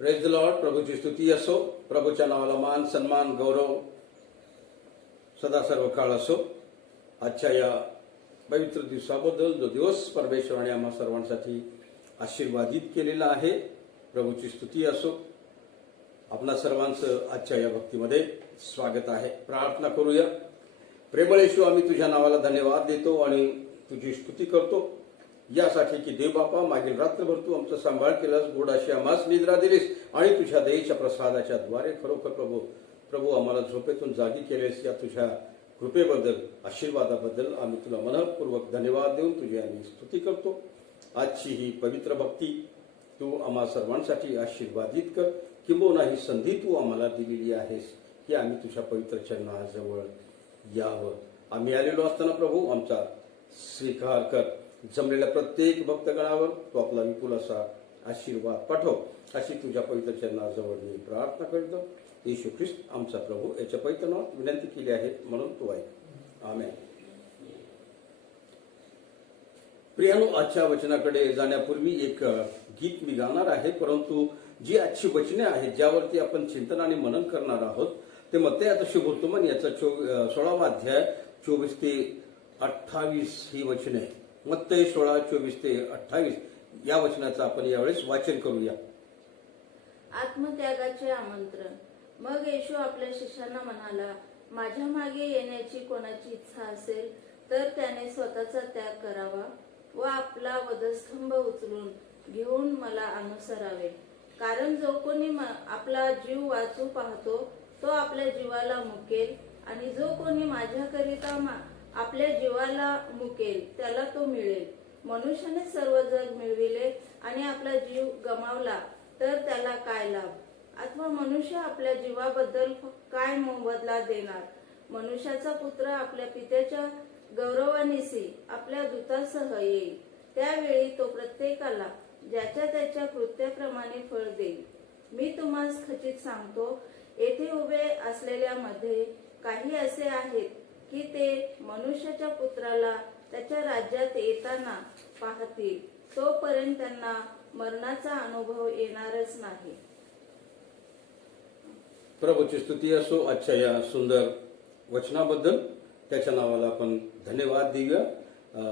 Praise the Lord. प्रभूची स्तुती असो. प्रभूच्या नावाला मान सन्मान गौरव सदा सर्व काळ असो. आजच्या या पवित्र दिवसाबद्दल जो दिवस परमेश्वराने आम्हा सर्वांसाठी आशीर्वादित केलेला आहे, प्रभूची स्तुती असो. आपणा सर्वांचं आजच्या या भक्तीमध्ये स्वागत आहे. प्रार्थना करूया. प्रेमळ येशू, आम्ही तुझ्या नावाला धन्यवाद देतो आणि तुझी स्तुती करतो यासाठी की देव बापा, मागील रात्रभर तू आमचा सांभाळ केलास, गोड अशी आम्हास निद्रा दिलीस आणि तुझ्या दयेच्या प्रसादाच्या द्वारे खरोखर प्रभू आम्हाला झोपेतून जागी केलेस. या तुझ्या कृपेबद्दल, आशीर्वादाबद्दल आम्ही तुला मनपूर्वक धन्यवाद देऊन तुझी आम्ही स्तुती करतो. आजची ही पवित्र भक्ती तू आम्हा सर्वांसाठी आशीर्वादित कर. किंबहुना ही संधी तू आम्हाला दिलेली आहेस की आम्ही तुझ्या पवित्र चरणाजवळ यावं. आम्ही आलेलो असताना प्रभू आमचा स्वीकार कर. जमलेल्या प्रत्येक भक्तगणावर तू आपला विपुल असा आशीर्वाद पाठव, अशी तुझ्या पवित्र चरणाजवळ मी प्रार्थना करतो. येशू ख्रिस्त आमचा प्रभू याच्या पवित्र नावात विनंती केली आहे, म्हणून तू ऐक. आमेन. प्रियानो, आजच्या वचनाकडे जाण्यापूर्वी एक गीत मी गाणार आहे, परंतु जी आजची वचने आहेत ज्यावरती आपण चिंतन आणि मनन करणार आहोत ते मत्ती आता शुभवर्तमान याचा 16वा अध्याय 24 ते 28 ही वचने. मत्ती 16, 24 ते 28 या वचनाचं आपण यावेळेस वाचन करूया. आत्मत्यागाचे आमंत्रण. मग येशू आपल्या शिष्यांना म्हणाला, माझ्या मागे येण्याची कोणाची इच्छा असेल तर त्याने स्वतःचा त्याग करावा व आपला वधस्तंभ उचलून घेऊन मला अनुसरावे. कारण जो कोणी आपला जीव वाचू पाहतो तो आपल्या जीवाला मुकेल, आणि जो कोणी माझ्याकरिता आपल्या जीवाला मुकेल त्याला तो मिळेल. मनुष्याने सर्व जग मिळविले आणि आपला जीव गमावला तर त्याला काय लाभ? अथवा मनुष्य आपल्या जीवाबद्दल काय मोबदला देणार? मनुष्याचा पुत्र आपल्या पित्याच्या गौरवानिशी आपल्या दूतासह येईल. त्यावेळी तो प्रत्येकाला ज्याच्या त्याच्या कृत्याप्रमाणे फळ देईल. मी तुम्हास खचित सांगतो, येथे उभे असलेल्यामध्ये काही असे आहेत की ते मनुष्याच्या पुत्राला त्याच्या राज्यात येताना पाहतील, तोपर्यंत त्यांना मरणाचा अनुभव येणारच नाही. प्रभूची स्तुती असो आजच्या या सुंदर वचनाबद्दल. त्याच्या नावाला आपण धन्यवाद देऊया.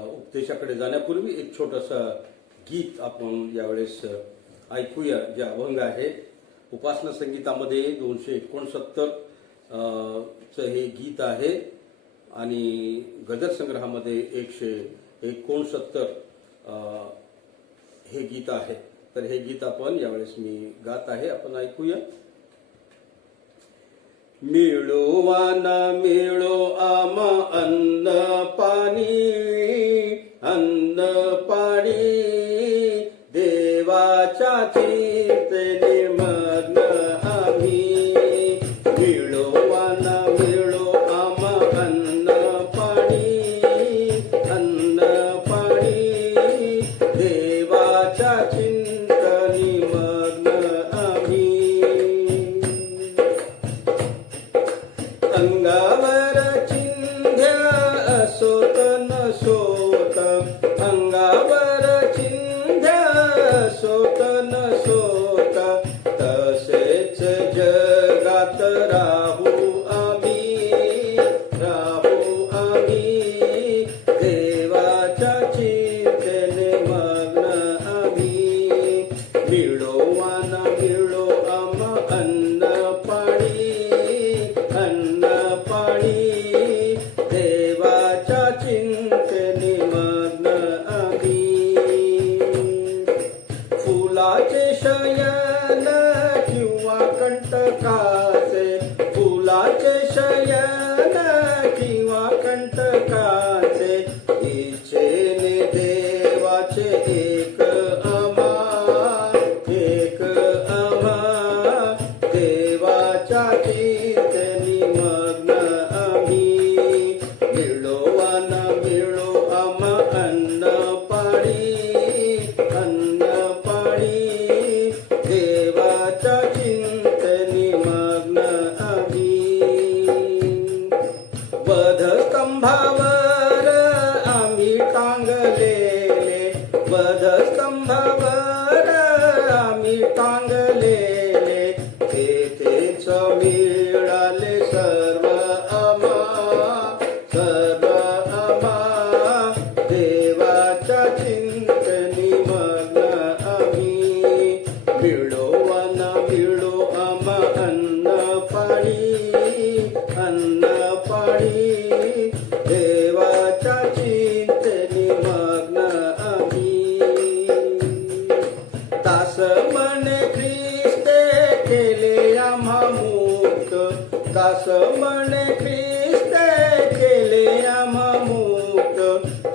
उपदेशाकडे जाण्यापूर्वी एक छोटंसं गीत आपण यावेळेस ऐकूया, जे अभंग आहे. उपासना संगीतामध्ये 269 चं हे गीत आहे आणि गजर संग्रहामध्ये 169 हे गीत आहे. तर हे गीत आपण यावेळेस मी गात आहे, आपण ऐकूया. मिळो वा न मिळो आम्हा अन्न पाणी देवाच्या चिंतेने मग्न आम्ही. मिळो वा न मिळो आम्हा अन्न पाणी देवाच्या चिंतनी मग्न आम्ही. अंगावर चिंध्या असोत नसो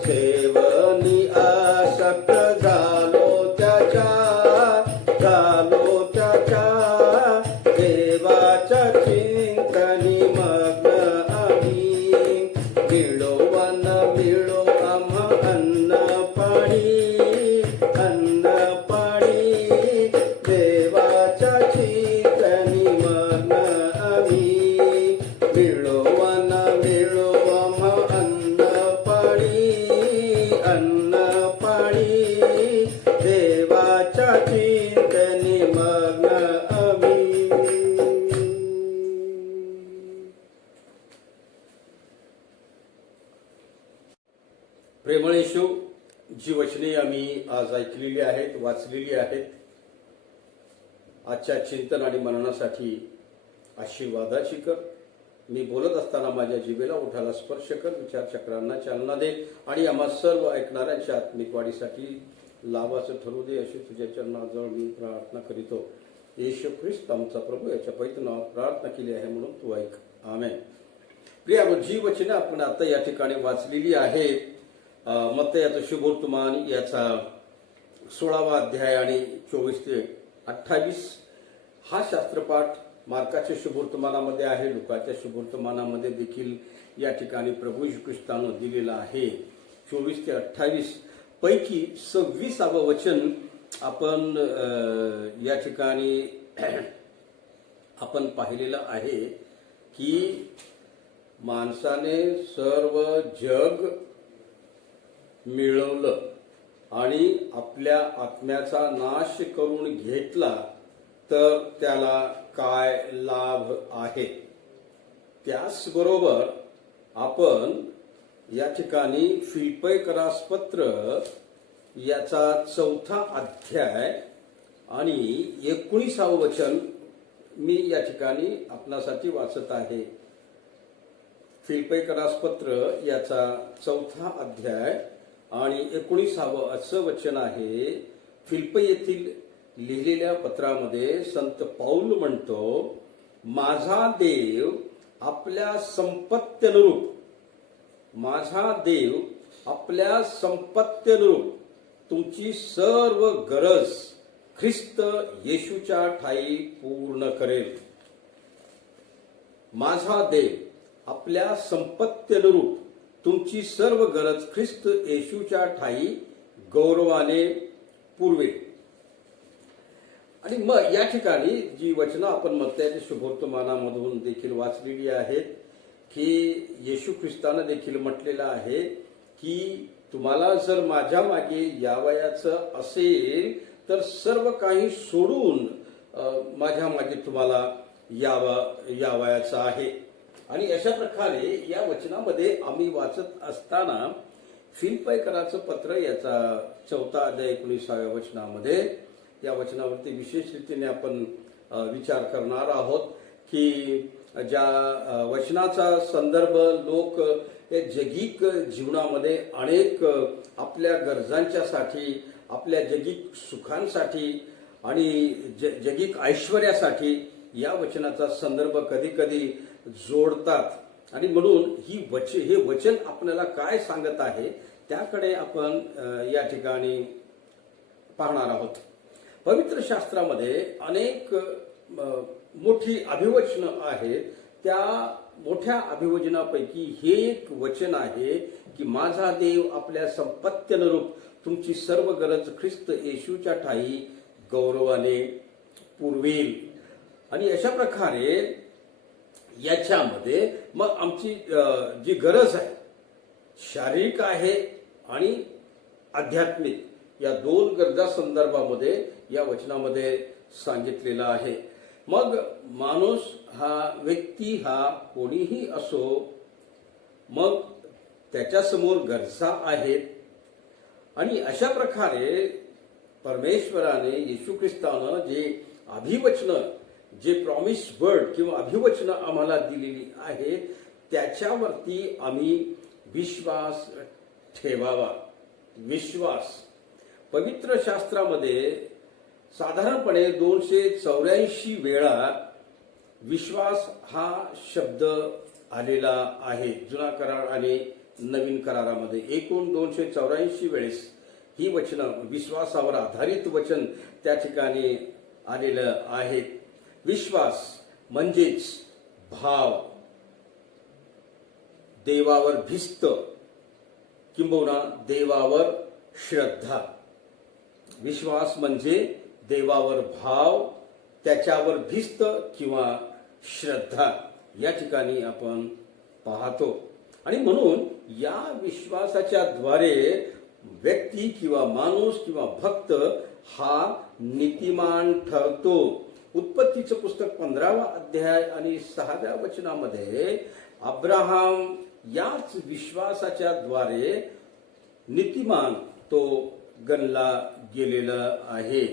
सेवनी आसक्त झालो त्याच्या देवाच्या चिंतनी मग्न आम्ही. मिळोवन मिळो आम्हा अन्न पाणी देवाच्या चिंतनी मग्न आम्ही. मिळोवन मिळो आम्हा अन्न पाणी देवाच्या चिंतनी मग्न आम्ही. प्रेमळ येशू, जी वचने आम्ही आज ऐकलेली आहेत, वाचलेली आहेत, आजच्या चिंतन आणि मननासाठी आशीर्वादाची कर. मी बोलत असताना माझ्या जिभेला ओठाला स्पर्श कर, विचारचक्रांना चालना दे आणि आम्हा सर्व ऐकणाऱ्यांच्या आत्मिक वाढीसाठी लाभाचं ठरू दे, अशी तुझ्या चरणाजवळ मी प्रार्थना करीतो. येशू ख्रिस्त आमचा प्रभू याच्या पवित्र नावात प्रार्थना केली आहे, म्हणून तू ऐक. आमेन. प्रिय, जी वचने आपण आता या ठिकाणी वाचलेली आहेत, मत्तयाचं शुभवर्तमान याचा 16वा अध्याय आणि 24 ते 28 हा शास्त्रपाठ मार्काच्या शुभवर्तमानामध्ये आहे, लुकाच्या शुभवर्तमानामध्ये देखील या ठिकाणी प्रभू येशू ख्रिस्तानं दिलेला आहे. 24 ते 28 पैकी 26वे वचन आपण या ठिकाणी आपण पाहिलेलं आहे की माणसाने सर्व जग मिळवलं आणि आपल्या आत्म्याचा नाश करून घेतला तर त्याला काय लाभ आहे. त्याचबरोबर आपण या ठिकाणी फिलिप्पीकरास पत्र याचा 4था अध्याय आणि 19वे वचन मी या ठिकाणी आपणासाठी वाचत आहे. फिलिप्पीकरास पत्र याचा 4था अध्याय आणि 19वे असं वचन आहे. फिलिप्पी येथील लिहिलेल्या पत्रामध्ये संत पौल म्हणतो, माझा देव आपल्या संपत्त्यनुरूप तुमची सर्व गरज ख्रिस्त येशूच्या ठायी पूर्ण करेल. माझा देव आपल्या संपत्त्यनुरूप तुमची सर्व गरज ख्रिस्त येशूच्या ठायी गौरवाने पुरवेल. आणि मग या ठिकाणी जी वचनं आपण मत्तयाच्या शुभवर्तमानामधून देखील वाचलेली आहेत की येशू ख्रिस्तानं देखील म्हटलेलं आहे की तुम्हाला जर माझ्या मागे यावयाचं असेल तर सर्व काही सोडून माझ्या मागे तुम्हाला यावयाचं आहे. आणि अशा प्रकारे या वचनामध्ये आम्ही वाचत असताना फिलिप्पीकराचं पत्र याचा 4था अध्याय 19व्या वचनामध्ये या वचनावरती विशेष रीतीने आपण विचार करणार आहोत की ज्या वचनाचा संदर्भ लोक या जगिक जीवनामध्ये अनेक आपल्या गरजांच्यासाठी, आपल्या जगिक सुखांसाठी आणि जगिक ऐश्वर्यासाठी या वचनाचा संदर्भ कधी कधी जोडतात. आणि म्हणून हे वचन आपल्याला काय सांगत आहे त्याकडे आपण या ठिकाणी पाहणार आहोत. पवित्र शास्त्रामध्ये अनेक मोठी अभिवचनं आहेत. त्या मोठ्या अभिवचनापैकी हे एक वचन आहे की माझा देव आपल्या संपत्त्यनुरूप तुमची सर्व गरज ख्रिस्त येशूच्या ठायी गौरवाने पुरवेल. आणि अशा प्रकारे याच्यामध्ये मग आमची जी गरज आहे शारीरिक आहे आणि आध्यात्मिक, या 2 गरजा संदर्भामध्ये या वचनामध्ये सांगितलेलं आहे. मग माणूस व्यक्ती हा कोणीही असो, मग त्याच्यासमोर गरजा आहेत. आणि अशा प्रकारे परमेश्वराने येशू ख्रिस्तानं जे अभिवचनं, जे प्रॉमिस वर्ड किंवा अभिवचनं आम्हाला दिलेली आहेत त्याच्यावरती आम्ही विश्वास ठेवावा. पवित्र शास्त्रामध्ये साधारणपणे 284 वेळा विश्वास हा शब्द आलेला आहे. जुना करार आणि नवीन करारामध्ये एकूण 284 वेळेस ही वचनं विश्वासावर आधारित वचन त्या ठिकाणी आलेलं आहे. विश्वास म्हणजेच भाव, देवावर भिस्त किंबहुना देवावर श्रद्धा. विश्वास म्हणजे देवावर भाव, त्याच्यावर भिस्त किंवा श्रद्धा या ठिकाणी आपण पाहतो. आणि म्हणून या विश्वासाच्या द्वारे व्यक्ती किंवा माणूस किंवा भक्त हा नीतिमान ठरतो. उत्पत्तीचं पुस्तक 15वा अध्याय आणि 6व्या वचनामध्ये अब्राहम याच विश्वासाच्या द्वारे नीतिमान तो गणला गेलेला आहे.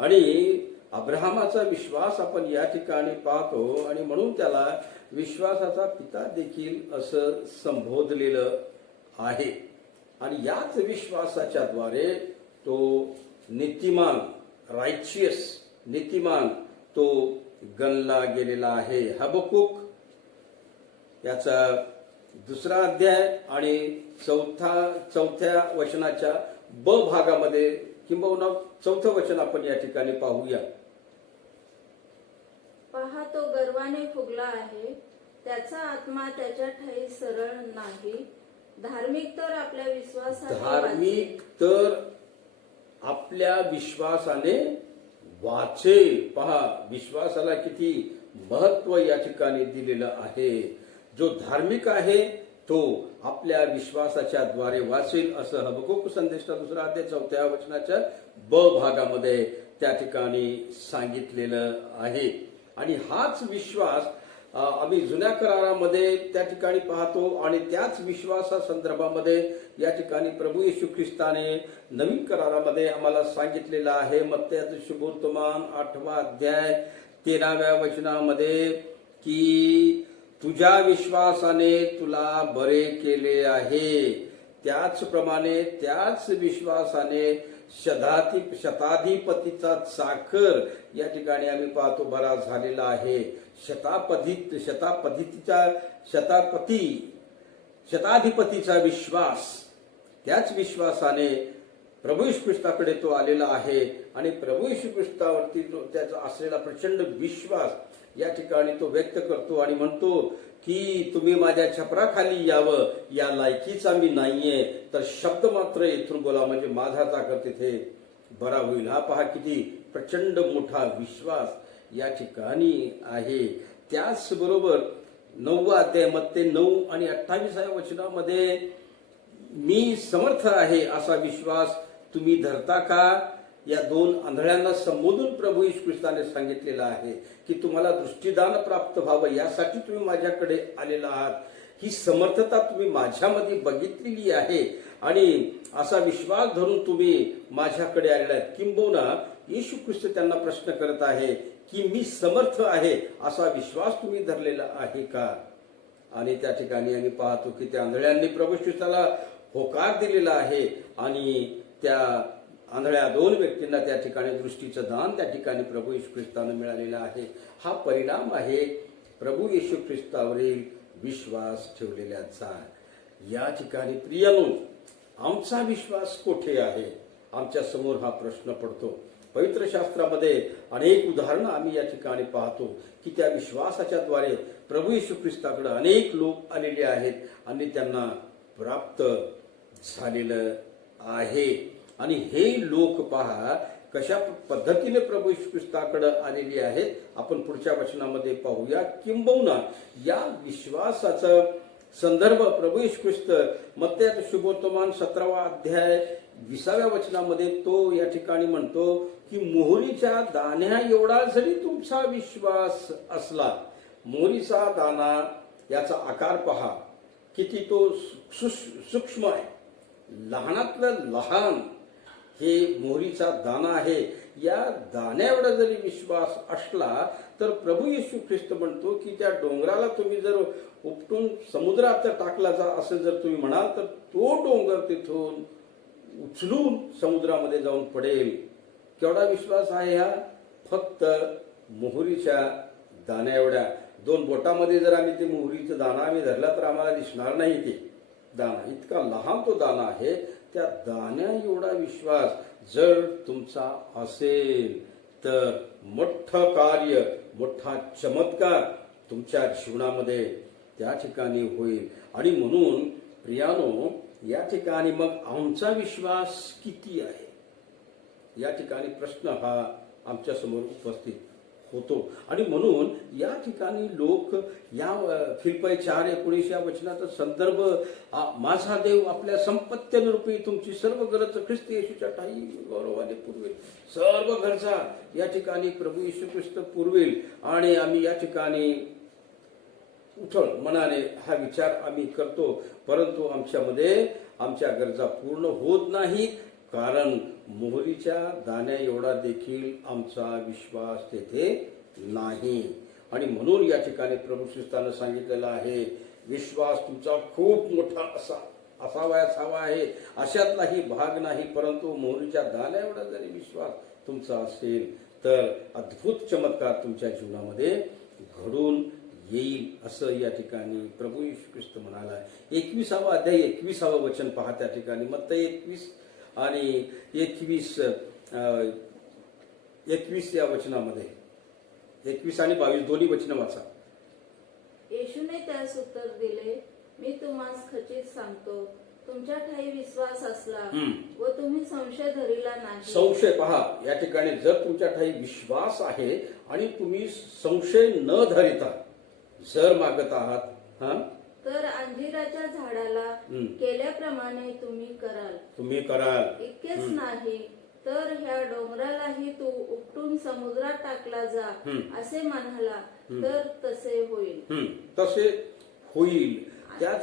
आणि अब्राहमाचा विश्वास आपण या ठिकाणी पाहतो आणि म्हणून त्याला विश्वासाचा पिता देखील असं संबोधलेलं आहे. आणि याच विश्वासाच्या द्वारे तो नीतिमान, रायचियस नीतिमान तो गणला गेलेला आहे. हबक्कूक याचा 2रा अध्याय आणि चौथ्या वचनाच्या ब भागामध्ये किंबहुना 4थं वचन आपण या ठिकाणी पाहूया. पहा, तो गर्वाने फुगला आहे, त्याचा आत्मा त्याच्या ठायी सरळ नाही. धार्मिक तर आपल्या विश्वासाने धार्मिक तर आपल्या विश्वासाने वाचेल. पहा, विश्वासाला किती महत्व या ठिकाणी दिलेलं आहे. जो धार्मिक आहे तो आपल्या विश्वासाच्या द्वारे वाचेल असं हबक्कूक संदेशाचा 2रा अध्याय 4थ्या वचनाच्या ब भागामध्ये त्या ठिकाणी सांगितलेलं आहे. आणि हाच विश्वास आम्ही जुन्या करारामध्ये त्या ठिकाणी पाहतो आणि त्याच विश्वासा संदर्भामध्ये या ठिकाणी प्रभू येशू ख्रिस्ताने नवीन करारामध्ये आम्हाला सांगितलेलं आहे. मत्तेचं शुभवर्तमान 8वा अध्याय 13व्या वचनामध्ये की तुझ्या विश्वासाने तुला बरे केले आहे. त्याचप्रमाणे त्याच विश्वासाने शताधिपतीचा चाकर या ठिकाणी आम्ही पाहतो बरा झालेला आहे. शताधिपतीचा विश्वास, त्याच विश्वासाने प्रभू येशू ख्रिस्ताकडे तो आलेला आहे. आणि प्रभू येशू ख्रिस्तावरती त्याचा असलेला प्रचंड विश्वास या ठिकाणी तो व्यक्त करतो आणि म्हणतो की तुम्ही माझ्या छपराखाली यावं या लायकीचा मी नाहीये, तर शब्द मात्र येथून बोला म्हणजे माझा चाकर तिथे बरा होईल. हा पहा किती प्रचंड मोठा विश्वास या ठिकाणी आहे. त्याचबरोबर 9वा अध्याय मत्ते 9 आणि 28व्या वचनामध्ये मी समर्थ आहे असा विश्वास तुम्ही धरता का? या 2 आंधळ्यांना संबोधून प्रभू येशू ख्रिस्ताने सांगितलेलं आहे की तुम्हाला दृष्टिदान प्राप्त व्हावं यासाठी तुम्ही माझ्याकडे आलेला आहात. ही समर्थता तुम्ही माझ्यामध्ये बघितलेली आहे आणि असा विश्वास धरून तुम्ही माझ्याकडे आलेला आहे. किंबहुना येशू ख्रिस्त त्यांना प्रश्न करत आहे की मी समर्थ आहे असा विश्वास तुम्ही धरलेला आहे का? आणि त्या ठिकाणी आम्ही पाहतो की त्या आंधळ्यांनी प्रभू ख्रिस्ताला होकार दिलेला आहे आणि त्या आंधळ्या 2 व्यक्तींना त्या ठिकाणी दृष्टीचं दान त्या ठिकाणी प्रभू येशू ख्रिस्तानं मिळालेला आहे. हा परिणाम आहे प्रभू येशू ख्रिस्तावरील विश्वास ठेवलेल्याचा. या ठिकाणी प्रियानो, आमचा विश्वास कोठे आहे? आमच्या समोर हा प्रश्न पडतो. पवित्र शास्त्रामध्ये अनेक उदाहरणं आम्ही या ठिकाणी पाहतो की त्या विश्वासाच्या द्वारे प्रभू येशू ख्रिस्ताकडे अनेक लोक आलेले आहेत आणि त्यांना प्राप्त झालेलं आहे. आणि हे लोक पहा कशा पद्धतीने प्रभू येशू ख्रिस्ताकडे आलेली आहेत आपण पुढच्या वचनामध्ये पाहूया. किंबहुना या विश्वासाचा संदर्भ प्रभू येशू ख्रिस्त मत्तेचं शुभवर्तमान 17वा अध्याय 20व्या वचनामध्ये तो या ठिकाणी म्हणतो की मोहरीच्या दाण्या एवढा जरी तुमचा विश्वास असला. मोहरीचा दाना याचा आकार पहा किती तो सूक्ष्म आहे. लहानातलं लहान हे मोहरीचा दाना आहे. या दाण्या एवढा जरी विश्वास असला तर प्रभू येशू ख्रिस्त म्हणतो की त्या डोंगराला तुम्ही जर उपटून समुद्रात टाकला जा असं जर तुम्ही म्हणाल तर तो डोंगर तिथून उचलून समुद्रामध्ये जाऊन पडेल. केवढा विश्वास आहे हा? फक्त मोहरीच्या दाण्या एवढ्या. 2 बोटामध्ये जर आम्ही ते मोहरीचा दाना आम्ही धरला तर आम्हाला दिसणार नाही ते. दाणा, इतका लहान तो दाणा आहे, त्या दाण्या एवढा विश्वास जर तुमचा असेल तर मोठं कार्य, मोठा चमत्कार तुमच्या जीवनामध्ये त्या ठिकाणी होईल. आणि म्हणून प्रियानो, या ठिकाणी मग आमचा विश्वास किती आहे, या ठिकाणी प्रश्न हा आमच्या समोर उपस्थित होतो. आणि म्हणून या ठिकाणी लोक या फिलिप्पी 4:19 या वचनाचा संदर्भ, माझा देव आपल्या संपत्त्यनुरूपी तुमची सर्व गरज ख्रिस्त येशूच्या ठायी गौरवाने पुरवेल. सर्व गरजा या ठिकाणी प्रभू येशू ख्रिस्त पुरवेल. आणि आम्ही या ठिकाणी उठल मनाने हा विचार आम्ही करतो, परंतु आमच्यामध्ये आमच्या गरजा पूर्ण होत नाहीत, कारण मोहरीच्या दाण्या एवढा देखील आमचा विश्वास तेथे नाही. आणि म्हणून या ठिकाणी प्रभू ख्रिस्तानं सांगितलेलं आहे, विश्वास तुमचा खूप मोठा असावायच हवा आहे, अशातलाही भाग नाही, परंतु मोहरीच्या दाण्या एवढा जरी विश्वास तुमचा असेल तर अद्भुत चमत्कार तुमच्या जीवनामध्ये घडून येईल, असं या ठिकाणी प्रभू येशू ख्रिस्त म्हणाला. 21वा अध्याय 21वा वचन पहा त्या ठिकाणी. मत्ती 21 आणि 21 या वचनामध्ये 21 आणि 22 दोन्ही वचन वाचा. येशूने त्यास उत्तर दिले, मी तुम्हास खचित सांगतो, तुमच्या ठाई विश्वास असला व तुम्ही संशय धरिला नाही. संशय पहा या ठिकाणी, जर तुमच्या ठाई विश्वास आहे आणि तुम्ही संशय न धरिता जर मागत आहात तर अंजिराच्या झाडाला केल्याप्रमाणे तुम्ही कराल. इतकेच नाही तर ह्या डोंगरालाही तू उपटून समुद्रात टाकला जा असे म्हणाला तर तसे होईल. त्याच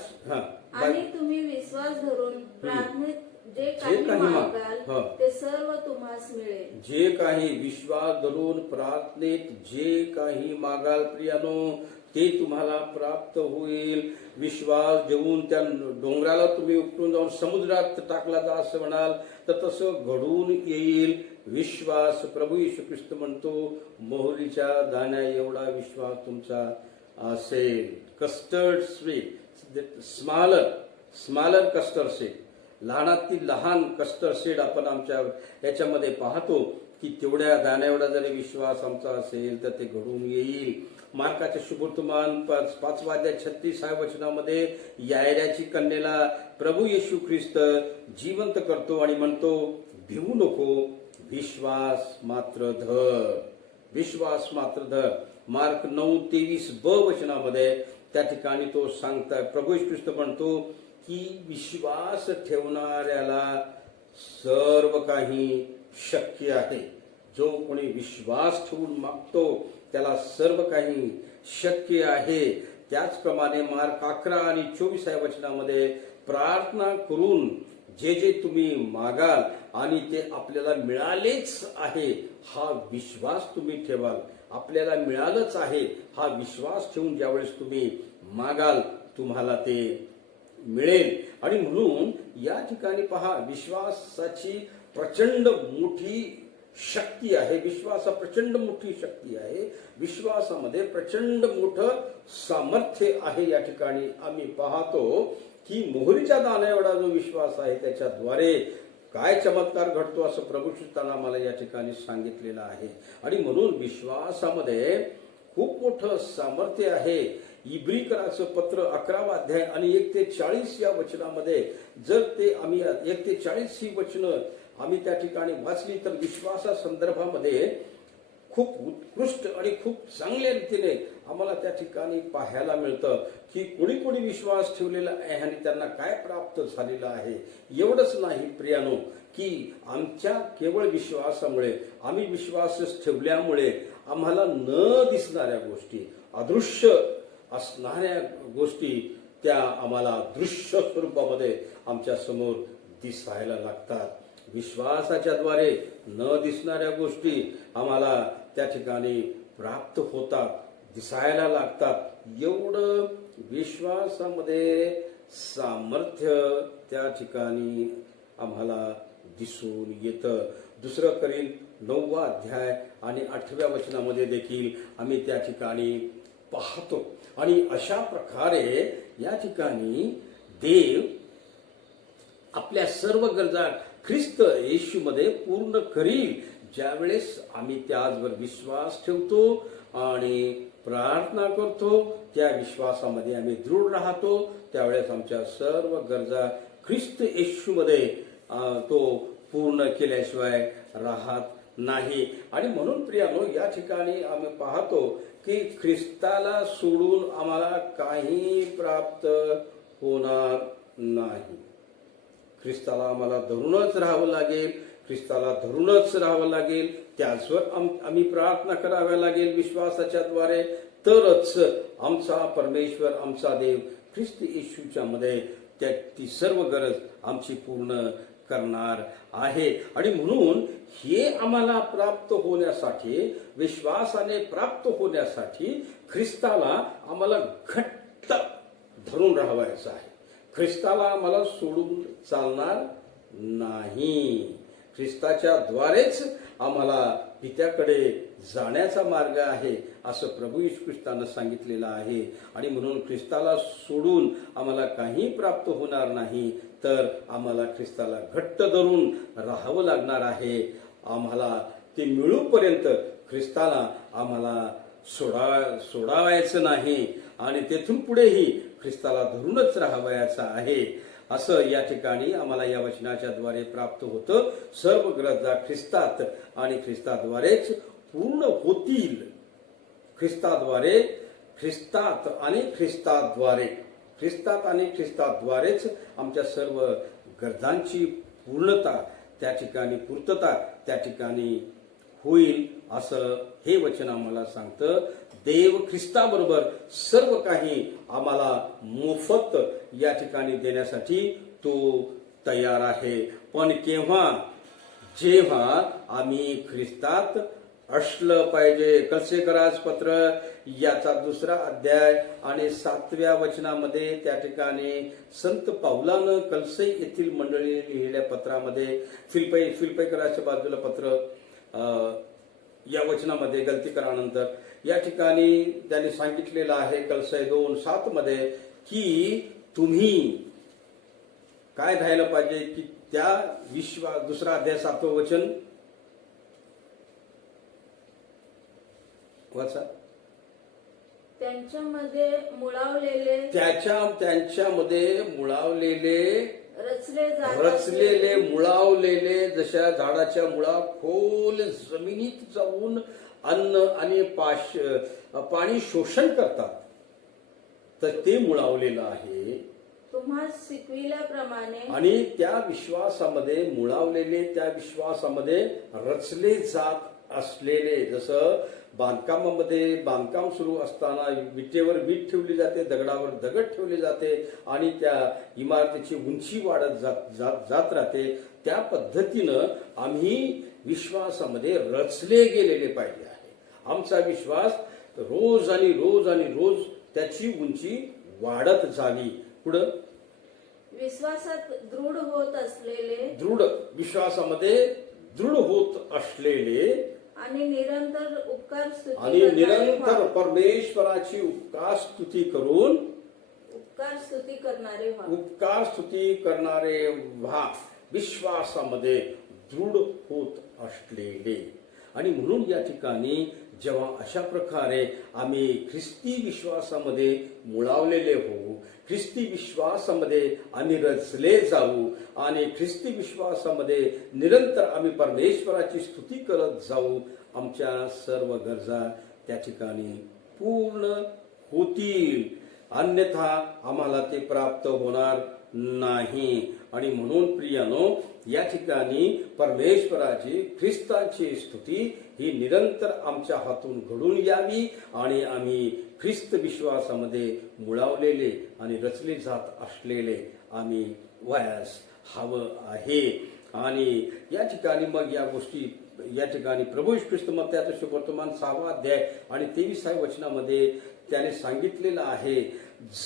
आणि तुम्ही विश्वास धरून प्रार्थनेत जे काही मागाल ते सर्व तुम्हास मिळेल. जे काही विश्वास धरून प्रार्थनेत जे काही मागाल प्रियानो, ते तुम्हाला प्राप्त होईल. विश्वास देऊन त्या डोंगराला तुम्ही उपटून जाऊन समुद्रात टाकला जा असं म्हणाल तर तसं घडून येईल. विश्वास, प्रभू येशू ख्रिस्त म्हणतो, मोहरीच्या दाण्या एवढा विश्वास तुमचा असेल. Custard seed, smaller custard seed, लहानातील लहान कस्टर्ड सीड आपण आमच्या याच्यामध्ये पाहतो की तेवढ्या दाण्या एवढा जरी विश्वास आमचा असेल तर ते घडून येईल. मार्काच्या शुभवर्तमान 5वा अध्याय 36 वचनामध्ये यायराची कन्येला प्रभू येशू ख्रिस्त जिवंत करतो आणि म्हणतो, भिवू नको, विश्वास मात्र धर, विश्वास मात्र धर. मार्क 9:23b वचनामध्ये त्या ठिकाणी तो सांगताय, प्रभू येशू ख्रिस्त म्हणतो की विश्वास ठेवणाऱ्याला सर्व काही शक्य आहे. जो कोणी विश्वास ठेवून मागतो त्याला सर्व काही शक्य आहे. त्याचप्रमाणे मार्क 11 आणि 24 या वचनामध्ये प्रार्थना करून जे जे तुम्ही मागाल आणि ते आपल्याला मिळालेच आहे हा विश्वास तुम्ही ठेवाल. आपल्याला मिळालंच आहे हा विश्वास ठेवून ज्यावेळेस तुम्ही मागाल तुम्हाला ते मिळेल. आणि म्हणून या ठिकाणी पहा, विश्वासाची प्रचंड मोठी शक्ती आहे. विश्वासा प्रचंड मोठी शक्ती आहे. विश्वासामध्ये प्रचंड मोठं सामर्थ्य आहे. या ठिकाणी आम्ही पाहतो की मोहरीच्या दाण्या एवढा जो विश्वास आहे त्याच्याद्वारे काय चमत्कार घडतो असं प्रभू ख्रिस्तानं आम्हाला या ठिकाणी सांगितलेलं आहे. आणि म्हणून विश्वासामध्ये खूप मोठं सामर्थ्य आहे. इब्रीकराचं पत्र 11वा अध्याय आणि 1 ते 40 या वचनामध्ये जर ते आम्ही 1 ते 40 ही वचनं आम्ही त्या ठिकाणी वाचली तर विश्वासा संदर्भामध्ये खूप उत्कृष्ट आणि खूप चांगल्या रीतीने आम्हाला त्या ठिकाणी पाहायला मिळतं की कोणी कोणी विश्वास ठेवलेला आहे आणि त्यांना काय प्राप्त झालेलं आहे. एवढंच नाही प्रियानो की आमच्या केवळ विश्वासामुळे, आम्ही विश्वास ठेवल्यामुळे आम्हाला न दिसणाऱ्या गोष्टी, अदृश्य असणाऱ्या गोष्टी त्या आम्हाला दृश्य स्वरूपामध्ये आमच्या समोर दिसायला लागतात. विश्वासाच्या द्वारे न दिसणाऱ्या गोष्टी आम्हाला त्या ठिकाणी प्राप्त होतात, दिसायला लागतात. एवढं विश्वासामध्ये सामर्थ्य त्या ठिकाणी आम्हाला दिसून येतं. 2 कोरिंथ 9वा अध्याय आणि 8व्या वचनामध्ये देखील आम्ही त्या ठिकाणी पाहतो. आणि अशा प्रकारे या ठिकाणी देव आपल्या सर्व गरजा ख्रिस्त येशूमध्ये पूर्ण करील. ज्यावेळेस आम्ही त्याचवर विश्वास ठेवतो आणि प्रार्थना करतो, त्या विश्वासामध्ये आम्ही दृढ राहतो, त्यावेळेस आमच्या सर्व गरजा ख्रिस्त येशूमध्ये तो पूर्ण केल्याशिवाय राहत नाही. आणि म्हणून प्रियानो, या ठिकाणी आम्ही पाहतो की ख्रिस्ताला सोडून आम्हाला काही प्राप्त होणार नाही. ख्रिस्ताला आम्हाला धरूनच राहावं लागेल, ख्रिस्ताला धरूनच राहावं लागेल, त्याचवर आम्ही प्रार्थना कराव्या लागेल विश्वासाच्या द्वारे. तरच आमचा परमेश्वर, आमचा देव ख्रिस्त येशूच्या मध्ये ती सर्व गरज आमची पूर्ण करणार आहे. आणि म्हणून हे आम्हाला प्राप्त होण्यासाठी, विश्वासाने प्राप्त होण्यासाठी ख्रिस्ताला आम्हाला घट्ट धरून राहायचं आहे. ख्रिस्ताला आम्हाला सोडून चालणार नाही. ख्रिस्ताच्या द्वारेच आम्हाला पित्याकडे जाण्याचा मार्ग आहे असं प्रभू येशू ख्रिस्तानं सांगितलेलं आहे. आणि म्हणून ख्रिस्ताला सोडून आम्हाला काही प्राप्त होणार नाही, तर आम्हाला ख्रिस्ताला घट्ट धरून राहावं लागणार आहे. आम्हाला ते मिळूपर्यंत ख्रिस्ताला आम्हाला सोडावायचं नाही आणि तेथून पुढेही ख्रिस्ताला धरूनच राहावयाचं आहे. असं या ठिकाणी आम्हाला या वचनाच्या द्वारे प्राप्त होतं. सर्व गरजा ख्रिस्तात आणि ख्रिस्ताद्वारेच पूर्ण होतील. ख्रिस्तात आणि ख्रिस्ताद्वारेच आमच्या सर्व गरजांची पूर्तता त्या ठिकाणी होईल, असं हे वचन आम्हाला सांगतं. देव ख्रिस्ताबरोबर सर्व काही आम्हाला मोफत या ठिकाणी देण्यासाठी तो तयार आहे. पण जेव्हा आम्ही ख्रिस्तात असलं पाहिजे. कलसेकरास पत्र याचा 2 अध्याय आणि 7व्या वचनामध्ये त्या ठिकाणी संत पाऊलानं कलसे येथील मंडळी लिहिलेल्या पत्रामध्ये, फिलिप्पीकराच्या बाजूला पत्र या वचनामध्ये गलतीकरानंतर या ठिकाणी त्यांनी सांगितलेलं आहे कलसे 2:7 मध्ये की तुम्ही काय राहायला पाहिजे की त्या 2 अध्याय 7वं वचन वाचा. त्यांच्यामध्ये मुळावलेले रचलेले मुळावलेले जशा झाडाच्या मुळा खोल जमिनीत जाऊन अन्न आणि पाणी शोषण करतात, तर ते मुळावलेलं आहे. तुम्हा शिकविल्याप्रमाणे आणि त्या विश्वासामध्ये मुळावलेले, त्या विश्वासामध्ये रचले जात असलेले, जसं बांधकाम सुरू असताना विटेवर वीट ठेवली जाते, दगडावर दगड ठेवले जाते आणि त्या इमारतीची उंची वाढत जात राहते, त्या पद्धतीनं आम्ही विश्वासामध्ये रचले गेलेले पाहिजे आहे. आमचा विश्वास रोज आणि रोज त्याची उंची वाढत जावी. पुढं विश्वासात विश्वासामध्ये दृढ होत असलेले आणि निरंतर परमेश्वराची उपकार स्तुती करणारे व्हा. विश्वासामध्ये दृढ होत असलेले. आणि म्हणून या ठिकाणी जेव्हा अशा प्रकारे आम्ही ख्रिस्ती विश्वासामध्ये मुळावलेले होऊ, ख्रिस्ती विश्वासामध्ये आम्ही रचले जाऊ आणि ख्रिस्ती विश्वासामध्ये निरंतर आम्ही परमेश्वराची स्तुती करत जाऊ, आमच्या सर्व गरजा त्या ठिकाणी पूर्ण होतील. अन्यथा आम्हाला ते प्राप्त होणार नाही. आणि म्हणून प्रियानो, या ठिकाणी परमेश्वराची, ख्रिस्ताची स्तुती ही निरंतर आमच्या हातून घडून यावी आणि आम्ही ख्रिस्त विश्वासामध्ये मुळावलेले आणि रचले जात असलेले आम्ही व्हायास हवं आहे. आणि या ठिकाणी मग या गोष्टी या ठिकाणी प्रभू येशू ख्रिस्त मग त्याचं शुभवर्तमान 6वा अध्याय आणि 23व्या वचनामध्ये त्याने सांगितलेलं आहे,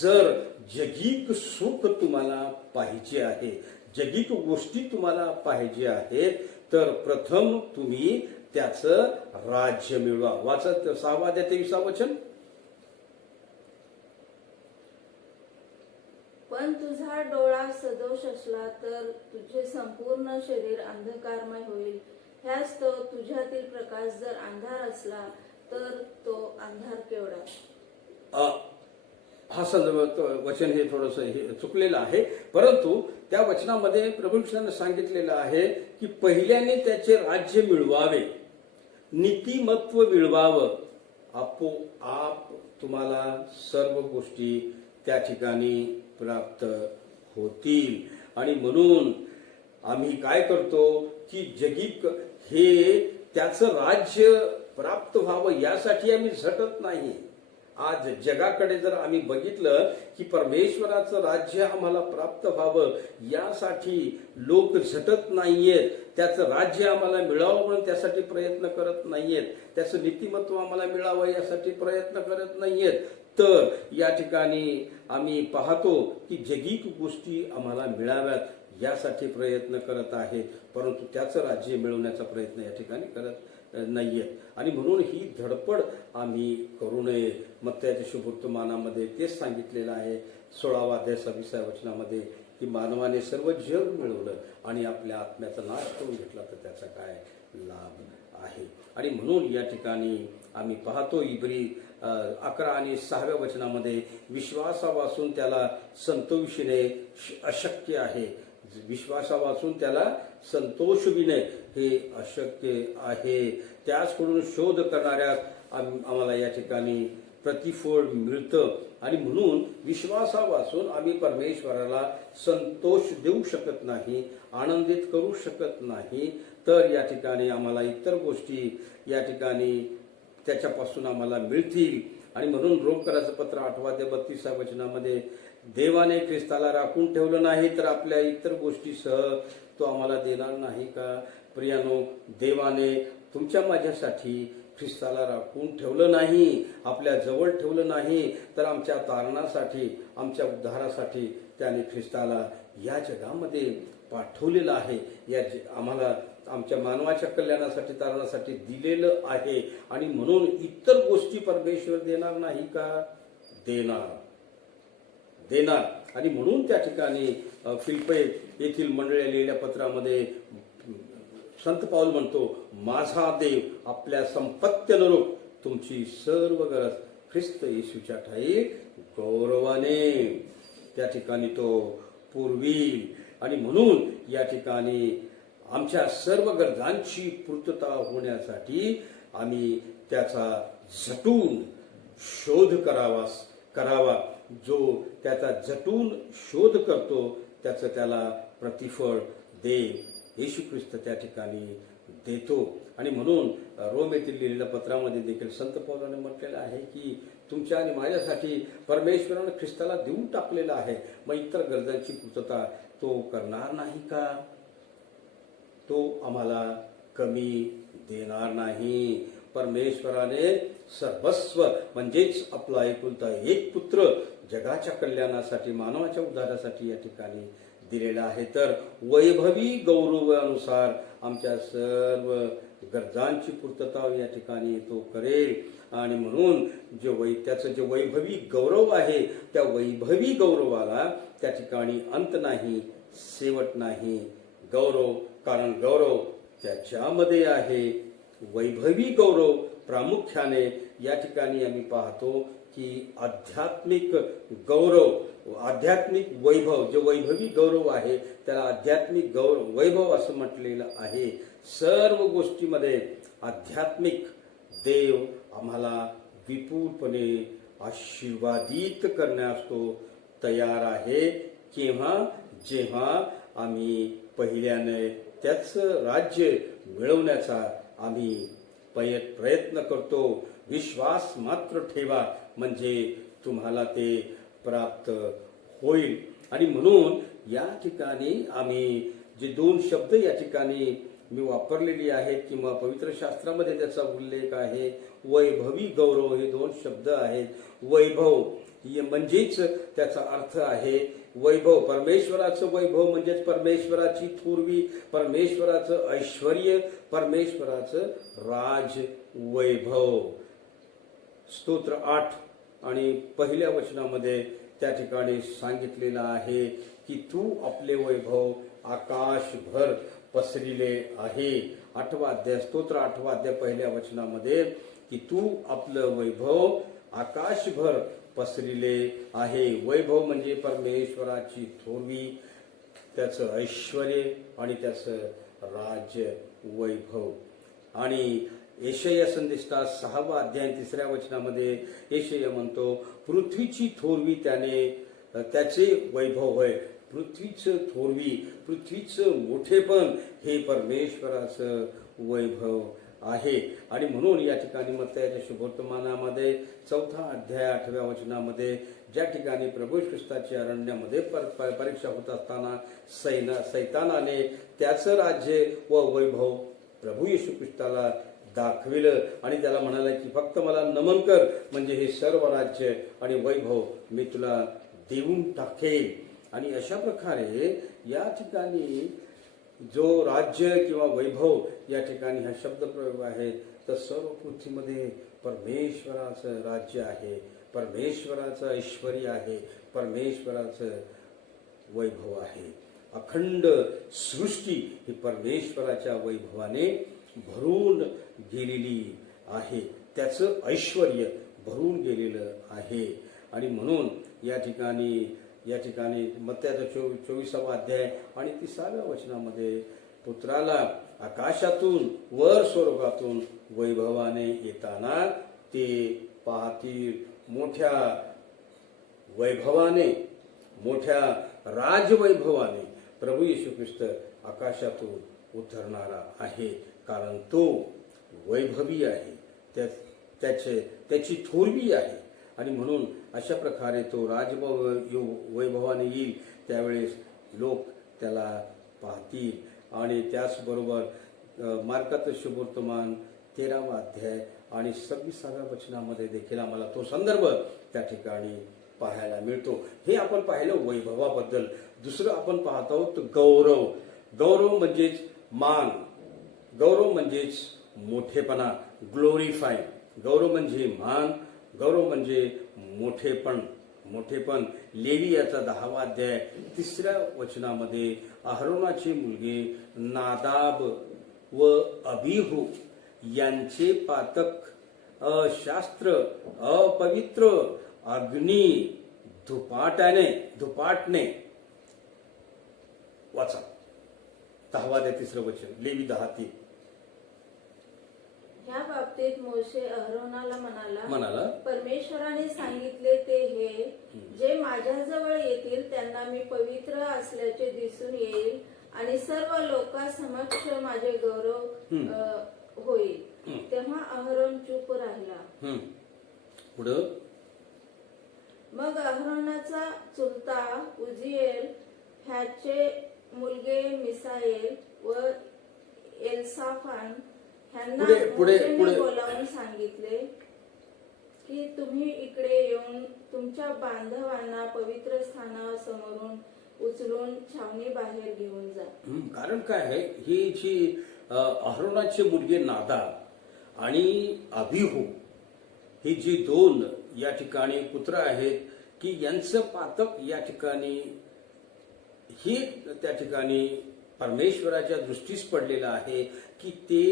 जर जगिक सुख तुम्हाला पाहिजे आहे, जगिक गोष्टी तुम्हाला पाहिजे आहेत, तर प्रथम तुम्ही त्याचं राज्य मिळवा. वाचत 6वा अध्याय 23वा वचन. पण तुझा डोळा सदो दोष असला तर तुझे संपूर्ण शरीर अंधकारमय होईल. ह्यास्तव तुझ्यातील प्रकाश जर अंधार असला तर तो अंधार केवढा. हा संदर्भ वचन हे थोडंसं हे चुकलेलं आहे, परंतु त्या वचनामध्ये प्रभू ख्रिस्ताने सांगितलेलं आहे की पहिल्याने त्याचे राज्य मिळवावे, नीतिमत्व मिळवावं, आपोआप तुम्हाला सर्व गोष्टी त्या ठिकाणी प्राप्त होतील. आणि म्हणून आम्ही काय करतो की जगिक हे त्याचं राज्य प्राप्त व्हावं यासाठी आम्ही झटत नाही. आज जगाकडे जर आम्ही बघितलं की परमेश्वराचं राज्य आम्हाला प्राप्त व्हावं यासाठी लोक झटत नाहीयेत. त्याचं राज्य आम्हाला मिळावं म्हणून त्यासाठी प्रयत्न करत नाहीयेत. त्याचं नीतिमत्व आम्हाला मिळावं यासाठी प्रयत्न करत नाहीयेत. तर या ठिकाणी आम्ही पाहतो की जगिक गोष्टी आम्हाला मिळाव्यात यासाठी प्रयत्न करत आहेत, परंतु त्याचं राज्य मिळवण्याचा प्रयत्न या ठिकाणी करत नाहीयेत. आणि म्हणून ही धडपड आम्ही करू नये. मत्तयाच्या शुभवर्तमानामध्ये तेच सांगितलेलं आहे 16 अध्याय 26 वचनामध्ये की मानवाने सर्व जग मिळवलं आणि आपल्या आत्म्याचा नाश करून घेतला तर त्याचा काय लाभ आहे. आणि म्हणून या ठिकाणी आम्ही पाहतो इब्री 11 आणि 6 वचनामध्ये विश्वासापासून त्याला संतोषिणे अशक्य आहे. विश्वासापासून त्याला संतोष विणे हे अशक्य आहे. त्याचकडून शोध करणाऱ्यास आम्हाला या ठिकाणी प्रतिफळ मिळतं. आणि म्हणून विश्वासापासून आम्ही परमेश्वराला संतोष देऊ शकत नाही, आनंदित करू शकत नाही. तर या ठिकाणी आम्हाला इतर गोष्टी या ठिकाणी त्याच्यापासून आम्हाला मिळतील. आणि म्हणून रोमकराचं पत्र 8 ते 32 वचनामध्ये देवाने ख्रिस्ताला राखून ठेवलं नाही तर आपल्या इतर गोष्टीसह तो आम्हाला देणार नाही का. प्रियानो, देवाने तुमच्या माझ्यासाठी ख्रिस्ताला राखून ठेवलं नाही, आपल्या जवळ ठेवलं नाही, तर आमच्या तारणासाठी, आमच्या उद्धारासाठी त्याने ख्रिस्ताला या जगामध्ये पाठवलेलं आहे. आम्हाला आमच्या मानवाच्या कल्याणासाठी, तारणासाठी दिलेलं आहे. आणि म्हणून इतर गोष्टी परमेश्वर देणार नाही का. देणार. आणि म्हणून त्या ठिकाणी फिलिप्पी येथील मंडळी लिहिलेल्या पत्रामध्ये संत पाऊल म्हणतो, माझा देव आपल्या संपत्त्यनुरूप तुमची सर्व गरज ख्रिस्त येशूच्या ठाई गौरवाने त्या ठिकाणी तो पुरवील. आणि म्हणून या ठिकाणी आमच्या सर्व गरजांची पूर्तता होण्यासाठी आम्ही त्याचा झटून शोध करावा. जो त्याचा झटून शोध करतो त्याचं त्याला प्रतिफळ येशू ख्रिस्त त्या ठिकाणी देतो. आणि म्हणून रोम येथील लिहिलेल्या पत्रामध्ये देखील संत पौलाने म्हटलेलं आहे की तुमच्या आणि माझ्यासाठी परमेश्वराने ख्रिस्ताला देऊन टाकलेलं आहे, मग इतर गरजांची पूर्तता तो करणार नाही का. तो आम्हाला कमी देणार नाही. परमेश्वराने सर्वस्व म्हणजेच आपला एकुलता एक पुत्र जगाच्या कल्याणासाठी, मानवाच्या उद्धारासाठी या ठिकाणी दिलेला आहे. तर वैभवी गौरवानुसार आमच्या सर्व गरजांची पूर्तता या ठिकाणी तो करेल. आणि म्हणून त्याचं जे वैभवी गौरव आहे त्या वैभवी गौरवाला त्या ठिकाणी अंत नाही, शेवट नाही. कारण गौरव त्याच्यामध्ये आहे. वैभवी गौरव प्रामुख्याने या ठिकाणी आम्ही पाहतो की आध्यात्मिक गौरव, आध्यात्मिक वैभव, जे वैभवी गौरव आहे त्याला आध्यात्मिक वैभव असं म्हटलेलं आहे. सर्व गोष्टीमध्ये आध्यात्मिक देव आम्हाला विपुलपणे आशीर्वादित करण्यास तो तयार आहे. जेव्हा आम्ही पहिल्याने त्याचं राज्य मिळवण्याचा आम्ही प्रयत्न करतो. विश्वास मात्र ठेवा म्हणजे तुम्हाला ते प्राप्त होईल. आणि म्हणून या ठिकाणी आम्ही जे 2 शब्द या ठिकाणी मी वापरलेली आहेत किंवा पवित्र शास्त्रामध्ये त्याचा उल्लेख आहे, वैभवी गौरव, हे 2 शब्द आहेत. वैभव म्हणजेच त्याचा अर्थ आहे वैभव, परमेश्वराचं वैभव म्हणजेच परमेश्वराची थोरवी, परमेश्वराचं ऐश्वर्य, परमेश्वराचं राज वैभव. स्तोत्र 8 आणि 1 वचनामध्ये त्या ठिकाणी सांगितलेलं आहे की तू आपले वैभव आकाशभर पसरिले आहे. 8वा अध्याय स्तोत्र 8वा अध्याय पहिल्या वचनामध्ये की तू आपलं वैभव आकाशभर पसरिले आहे. वैभव म्हणजे परमेश्वराची थोरवी, त्याचं ऐश्वर आणि त्याचं राज्य वैभव. आणि यशाया संदेष्टा 6वा अध्याय 3ऱ्या वचनामध्ये यशाया म्हणतो पृथ्वीची थोरवी त्याने त्याचे वैभव होय. पृथ्वीचं थोरवी, पृथ्वीचं मोठेपण हे परमेश्वराचं वैभव आहे. आणि म्हणून या ठिकाणी मत्तयाच्या शुभवर्तमानामध्ये 4था अध्याय 8व्या वचनामध्ये ज्या ठिकाणी प्रभू ख्रिस्ताच्या अरण्यामध्ये परीक्षा होत असताना सैतानाने त्याचं राज्य व वैभव प्रभू येशू ख्रिस्ताला दाखविलं आणि त्याला म्हणाला की फक्त मला नमन कर म्हणजे हे सर्व राज्य आणि वैभव मी तुला देऊन टाकेल. आणि अशा प्रकारे या ठिकाणी जो राज्य किंवा वैभव या ठिकाणी हा शब्द प्रयोग आहे तर सर्व पृथ्वीमध्ये परमेश्वराचं राज्य आहे, परमेश्वराचं ऐश्वर आहे, परमेश्वराचं वैभव आहे. अखंड सृष्टी ही परमेश्वराच्या वैभवाने भरून गेलेली आहे, त्याचं ऐश्वर भरून गेलेलं आहे. आणि म्हणून या ठिकाणी मत्तयाचा 24वा अध्याय आणि 30व्या वचनामध्ये पुत्राला आकाशातून वर स्वर्गातून वैभवाने येताना ते पाहतील. मोठ्या वैभवाने, मोठ्या राजवैभवाने प्रभू येशू ख्रिस्त आकाशातून उतरणारा आहे, कारण तो वैभवी आहे, त्याची थोरवी आहे. आणि म्हणून अशा प्रकारे तो वैभवाने येईल त्यावेळेस लोक त्याला पाहतील. आणि त्याचबरोबर मार्काचं शुभवर्तमान 13वा अध्याय आणि 26व्या वचनामध्ये देखील आम्हाला तो संदर्भ त्या ठिकाणी पाहायला मिळतो. हे आपण पाहिलं वैभवाबद्दल. दुसरं आपण पाहत आहोत गौरव. गौरव म्हणजेच मान, गौरव म्हणजेच मोठेपणा, ग्लोरीफाय. गौरव म्हणजे मान, गौरव म्हणजे मोठेपण. लेवी याचा 10वा अध्याय 3ऱ्या वचनामध्ये अहरोनाचे मुलगे नादाब व अबिहू यांचे पातक अशास्त्र अपवित्र अग्नी धुपाटणे वाचा. 10वा अध्याय 3रं वचन लेवी 10:3. ह्या बाबतीत मोशे अहरोनाला म्हणाला परमेश्वराने सांगितले ते हे जे माझ्याजवळ येतील त्यांना मी पवित्र असल्याचे दिसून येईल आणि सर्व लोकांसमक्ष माझे गौरव होईल. तेव्हा अहरोन चूप राहिला. पुढं मग अहरोनाचा चुलता उजिएल ह्याचे मुलगे मिसाएल व एल्साफान ह्यांना मोशेने बोलावून सांगितले की तुम्ही इकडे येऊन तुमच्या बांधवांना पवित्र स्थानासमोरून उचलून छावणी बाहेर घेऊन जा. कारण काय आहे, ही जी अहरोनाचे मुलगे नादाब आणि अबिहू ही जी 2 या ठिकाणी पुत्र आहेत की यांचं पातक या ठिकाणी हे त्या ठिकाणी परमेश्वराच्या दृष्टीस पडलेलं आहे की ते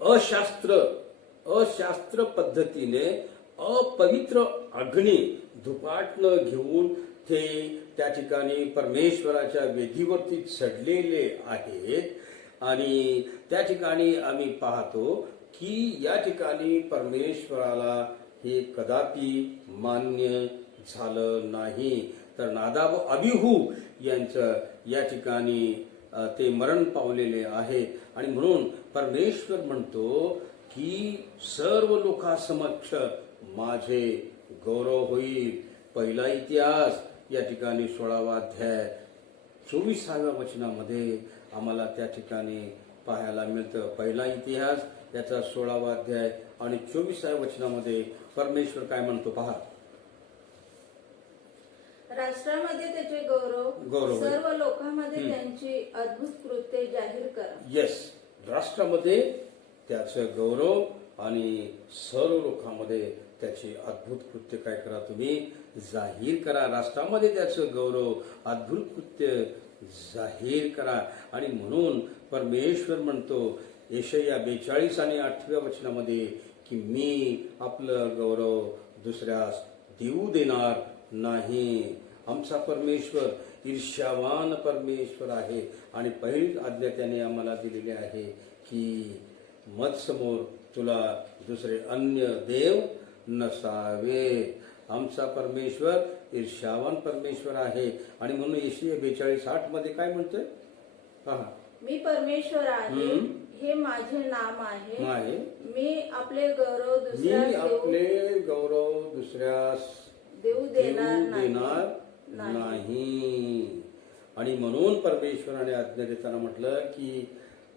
अशास्त्र पद्धतीने अपवित्र अग्नी धुपाटणं घेऊन ते त्या ठिकाणी परमेश्वराच्या वेदीवरती चढलेले आहेत. आणि त्या ठिकाणी आम्ही पाहतो की या ठिकाणी परमेश्वराला हे कदापि मान्य झालं नाही. तर नादाब अबिहू यांचं या ठिकाणी ते मरण पावलेले आहेत. आणि म्हणून परमेश्वर म्हणतो की सर्व लोकांसमक्ष माझे गौरव होईल. पहिला इतिहास या ठिकाणी 16वा अध्याय 24व्या वचनामध्ये आम्हाला त्या ठिकाणी पाहायला मिळतं. पहिला इतिहास याचा 16वा अध्याय आणि 24व्या वचनामध्ये परमेश्वर काय म्हणतो पहा. राष्ट्रामध्ये त्याचे गौरव, सर्व लोकांमध्ये त्यांची अद्भुत कृत्ये जाहीर करा. येस, राष्ट्रामध्ये त्याचं गौरव आणि सर्व लोकांमध्ये त्याची अद्भुत कृत्य काय करा तुम्ही जाहीर करा, राष्ट्रामध्ये त्याचं गौरव अद्भुत कृत्य जाहीर करा. आणि म्हणून परमेश्वर म्हणतो यशाया 42 आणि 8व्या वचनामध्ये की मी आपलं गौरव दुसऱ्यास देऊ देणार नाही. आमचा परमेश्वर ईर्ष्यावान परमेश्वर आहे आणि पहिली आज्ञा त्याने आम्हाला दिलेली आहे की मत समोर तुला दुसरे अन्य देव नसावे. आमचा परमेश्वर ईर्ष्यावान परमेश्वर आहे आणि म्हणून यशाया 42:8 मध्ये काय म्हणतोय पहा, मी परमेश्वर आहे, हे माझे नाम आहे. मी आपले गौरव दुसऱ्यास देऊ देणार नाही. आणि म्हणून परमेश्वराने आज्ञा देताना म्हटलं की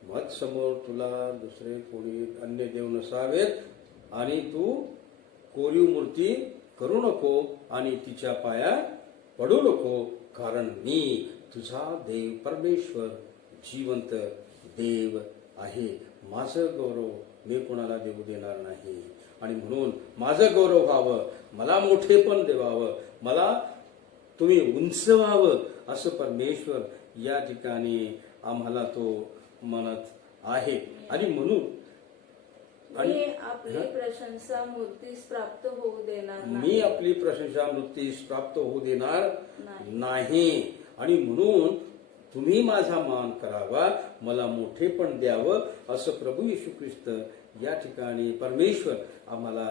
मत समोर तुला दुसरे कोणी अन्य देव नसावेत आणि तू कोरीव मूर्ती करू नको आणि तिच्या पायात पडू नको, कारण मी तुझा देव परमेश्वर जिवंत देव आहे. माझं गौरव मी कोणाला देऊ देणार नाही. आणि म्हणून माझं गौरव व्हावं, मला मोठेपण देवावं, मला तुम्ही उंच व्हावं असं परमेश्वर या ठिकाणी आम्हाला तो म्हणत आहे. आणि म्हणून मी आपली प्रशंसा मूर्तीस प्राप्त होऊ देणार मी आपली प्रशंसा मूर्तीस प्राप्त होऊ देणार नाही. आणि म्हणून तुम्ही माझा मान करावा, मला मोठेपण द्यावं असं प्रभू येशू ख्रिस्त या ठिकाणी परमेश्वर आम्हाला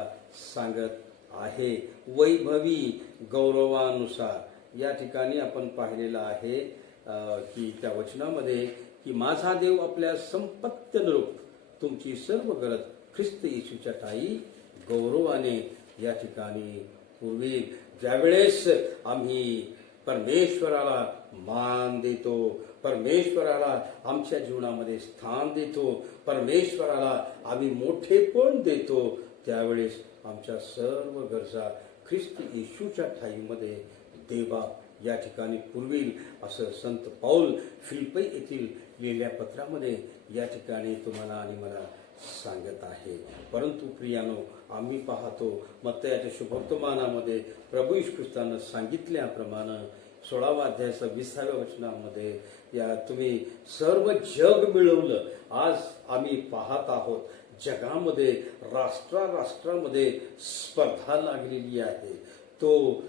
सांगत आहे. वैभवी गौरवानुसार या ठिकाणी आपण पाहिलेलं आहे की त्या वचनामध्ये की माझा देव आपल्या संपत्त्यनुरूप तुमची सर्व गरज ख्रिस्त येशूच्या ठायी गौरवाने या ठिकाणी पूर्वी ज्यावेळेस आम्ही परमेश्वराला मान देतो, परमेश्वराला आमच्या जीवनामध्ये स्थान देतो, परमेश्वराला आम्ही मोठेपण देतो, त्यावेळेस आमच्या सर्व गरजा ख्रिस्त येशूच्या ठाईमध्ये देवा या ठिकाणी पुरविल असं संत पौल फिलिप्पी येथील लिहिलेल्या पत्रामध्ये या ठिकाणी तुम्हाला आणि मला सांगत आहे. परंतु प्रियानो, आम्ही पाहतो मत्तयाच्या शुभवर्तमानामध्ये प्रभू येशू ख्रिस्तानं सांगितल्याप्रमाणे 16व्या अध्यायाच्या 20व्या वचनामध्ये या तुम्ही सर्व जग मिळवलं. आज आम्ही पाहत आहोत जगामध्ये राष्ट्रामध्ये स्पर्धा लागलेली आहे. तो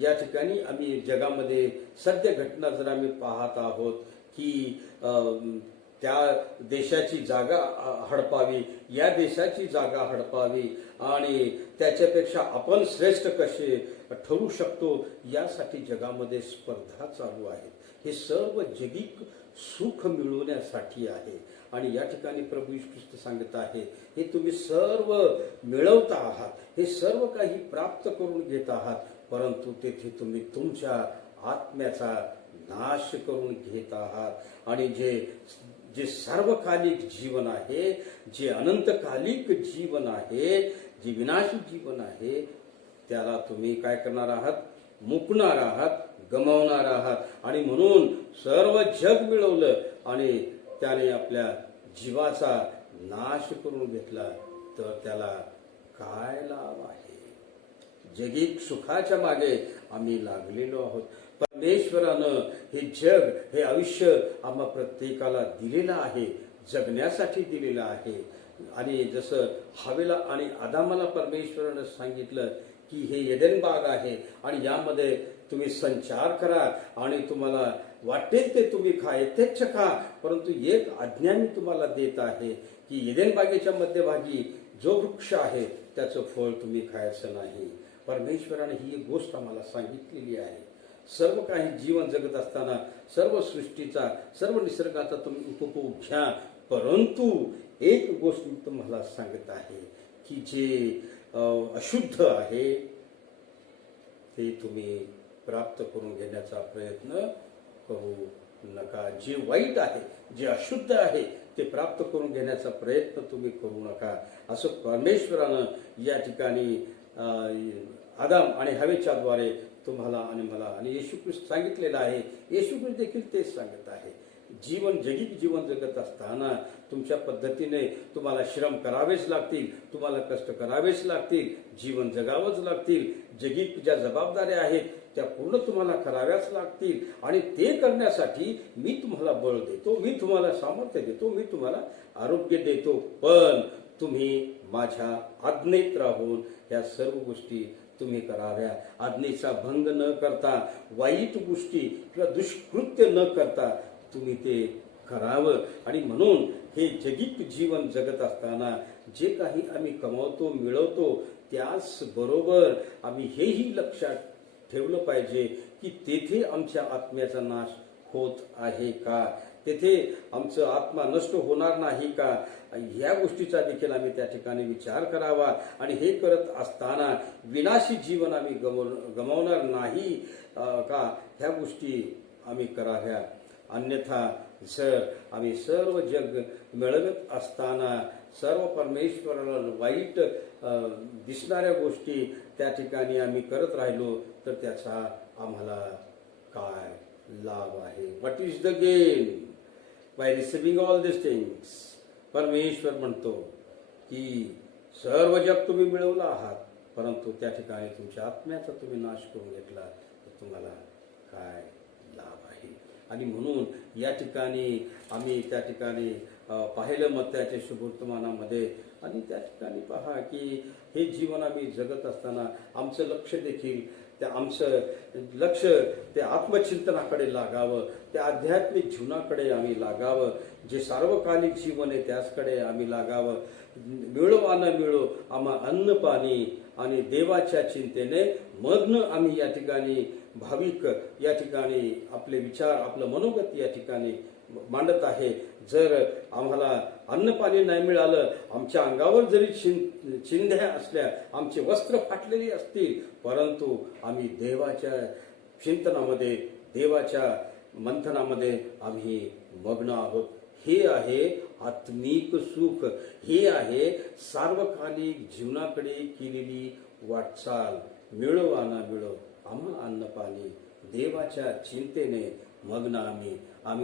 या ठिकाणी आम्ही जगामध्ये सध्या घटना जर आम्ही पाहत आहोत की त्या देशाची जागा हडपावी, या देशाची जागा हडपावी आणि त्याच्यापेक्षा आपण श्रेष्ठ कसे ठरू शकतो यासाठी जगामध्ये स्पर्धा चालू आहे. हे सर्व जगिक सुख मिळवण्यासाठी आहे. आणि या ठिकाणी प्रभू येशू ख्रिस्त सांगत आहे हे तुम्ही सर्व मिळवता आहात, हे सर्व काही प्राप्त करून घेत आहात, परंतु तेथे तुम्ही तुमच्या आत्म्याचा नाश करून घेत आहात. आणि जे सार्वकालिक जीवन आहे, जे अनंतकालिक जीवन आहे, जे विनाशी जीवन आहे, त्याला तुम्ही काय करणार आहात? मुकणार आहात, गमावणार आहात. आणि म्हणून सर्व जग मिळवलं आणि त्याने आपल्या जीवाचा नाश करून घेतला तर त्याला काय लाभ आहे? जगिक सुखाच्या मागे आम्ही लागलेलो आहोत. परमेश्वरानं हे जग, हे आयुष्य आम्हा प्रत्येकाला दिलेलं आहे, जगण्यासाठी दिलेलं आहे. आणि जसं हवेला आणि आदामाला परमेश्वरानं सांगितलं की हे एदेन बाग आहे आणि यामध्ये तुम्ही संचार करा आणि तुम्हाला वाटेल ते तुम्ही खा, यथेच्छ खा, परंतु एक आज्ञा मी तुम्हाला देत आहे की एदेन बागेच्या मध्यभागी जो वृक्ष आहे त्याचं फळ तुम्ही खायचं नाही. परमेश्वराने ही एक गोष्ट आम्हाला सांगितलेली आहे. सर्व काही जीवन जगत असताना सर्व सृष्टीचा, सर्व निसर्गाचा तुम्ही उपभोग घ्या, परंतु एक गोष्ट मी तुम्हाला सांगत आहे की जे अशुद्ध आहे ते तुम्ही प्राप्त करून घेण्याचा प्रयत्न करू नका. जे वाईट आहे, जे अशुद्ध आहे ते प्राप्त करून घेण्याचा प्रयत्न तुम्ही करू नका असं परमेश्वरानं या ठिकाणी आदाम आणि हवेच्या द्वारे तुम्हाला आणि मला आणि येशू ख्रिस्त सांगितलेलं आहे. येशू ख्रिस्त देखील तेच सांगत आहे. जगिक जीवन जगत असताना तुमच्या पद्धतीने तुम्हाला श्रम करावेच लागतील, तुम्हाला कष्ट करावेच लागतील, जीवन जगावंच लागतील. जगिक ज्या जबाबदाऱ्या आहेत त्या पूर्ण तुम्हाला कराव्याच लागतील. आणि ते करण्यासाठी मी तुम्हाला बळ देतो, मी तुम्हाला सामर्थ्य देतो, मी तुम्हाला आरोग्य देतो. पण तुम्ही माझ्या आज्ञेत राहून या सर्व गोष्टी तुम्ही कराव्या. आज्ञेचा भंग न करता, वाईट गोष्टी किंवा दुष्कृत्य न करता तुम्ही ते करावं. आणि म्हणून हे जगिक जीवन जगत असताना जे काही आम्ही कमावतो, मिळवतो, त्याच बरोबर आम्ही हेही लक्षात ठेवलं पाहिजे की तेथे आमच्या आत्म्याचा नाश होत आहे का, तेथे आमचं आत्मा नष्ट होणार नाही का, या गोष्टीचा देखील आम्ही त्या ठिकाणी विचार करावा. आणि हे करत असताना विनाशी जीवन आम्ही गमावणार नाही का, ह्या गोष्टी आम्ही कराव्या. अन्यथा जर आम्ही सर्व जग मिळवत असताना सर्व परमेश्वराला वाईट दिसणाऱ्या गोष्टी त्या ठिकाणी आम्ही करत राहिलो तर त्याचा आम्हाला काय लाभ आहे? What is the gain by receiving all this things? परमेश्वर म्हणतो की सर्व जग तुम्ही मिळवलं आहात, परंतु त्या ठिकाणी तुमच्या आत्म्याचा तुम्ही नाश करून घेतला तर तुम्हाला काय लाभ आहे? आणि म्हणून या ठिकाणी आम्ही त्या ठिकाणी पाहिलं मत्त्याच्या शुभवर्तमानामध्ये. आणि त्या ठिकाणी पहा की हे जीवन आम्ही जगत असताना आमचं लक्ष देखील आमचं लक्ष त्या आत्मचिंतनाकडे लागावं, त्या आध्यात्मिक जीवनाकडे आम्ही लागावं. जे सार्वकालिक जीवन आहे त्याचकडे आम्ही लागावं. मिळो वा न मिळो आम्हा अन्न पाणी आणि देवाच्या चिंतेने मग्न आम्ही या ठिकाणी भाविक या ठिकाणी आपले विचार, आपलं मनोगत या ठिकाणी मांडत आहे. जर आम्हाला अन्न पाणी नाही मिळालं, आमच्या अंगावर जरी चिंध्या असल्या, आमचे वस्त्र फाटलेली असतील, परंतु आम्ही देवाच्या चिंतनामध्ये, देवाच्या मंथनामध्ये आम्ही मग्न आहोत. हे आहे आत्मिक सुख, हे आहे सार्वकालिक जीवनाकडे केलेली वाटचाल. मिळो वा ना मिळो आम्हा अन्न पाणी, देवाच्या चिंतेने मग्न आम्ही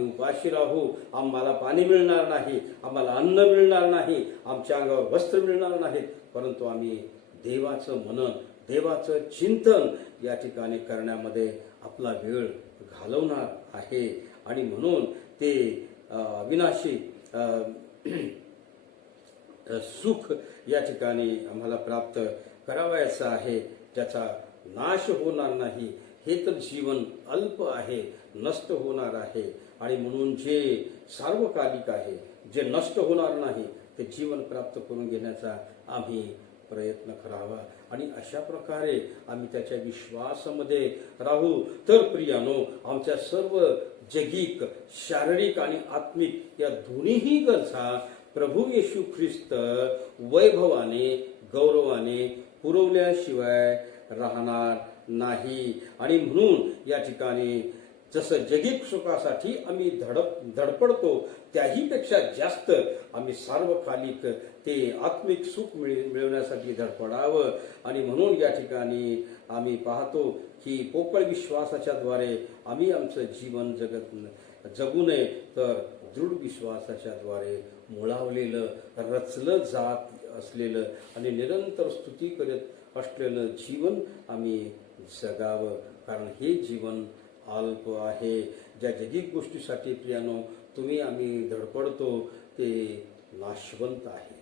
उपाशी राहू, आम्हाला पाणी मिळणार नाही, आम्हाला अन्न मिळणार नाही, आमच्या अंगावर वस्त्र मिळणार नाहीत, परंतु आम्ही देवाचं मनन, देवाचं चिंतन या ठिकाणी करण्यामध्ये आपला वेळ घालवणार आहे. आणि म्हणून ते अविनाशी सुख या ठिकाणी आम्हाला प्राप्त करावयाचं आहे, ज्याचा नाश होणार नाही. हे तर जीवन अल्प आहे, नष्ट होणार आहे. आणि म्हणून जे सार्वकालिक आहे, जे नष्ट होणार नाही, ते जीवन प्राप्त करून घेण्याचा आम्ही प्रयत्न करावा. आणि अशा प्रकारे आम्ही त्याच्या विश्वासामध्ये राहू तर प्रियानो, आमच्या सर्व जगिक, शारीरिक आणि आत्मिक या दोन्हीही गरजा प्रभू येशू ख्रिस्त वैभवाने, गौरवाने पुरवल्याशिवाय राहणार नाही. आणि म्हणून या ठिकाणी जसं जगिक सुखासाठी आम्ही धडपडतो, त्याही पेक्षा जास्त आम्ही सार्वकालिक ते आत्मिक सुख मिळवण्यासाठी धडपडावं. आणि म्हणून या ठिकाणी आम्ही पाहतो की पोकळ विश्वासाच्या द्वारे आम्ही आमचं जीवन जगू नये, तर दृढ विश्वासाच्या द्वारे मुळावलेलं, रचलं जात असलेलं आणि निरंतर स्तुती करत असलेलं जीवन आम्ही जगावं. कारण हे जीवन अल्प आहे. ज्या जगिक गोष्टीसाठी प्रियानो तुम्ही आम्ही धडपडतो ते नाशवंत आहे,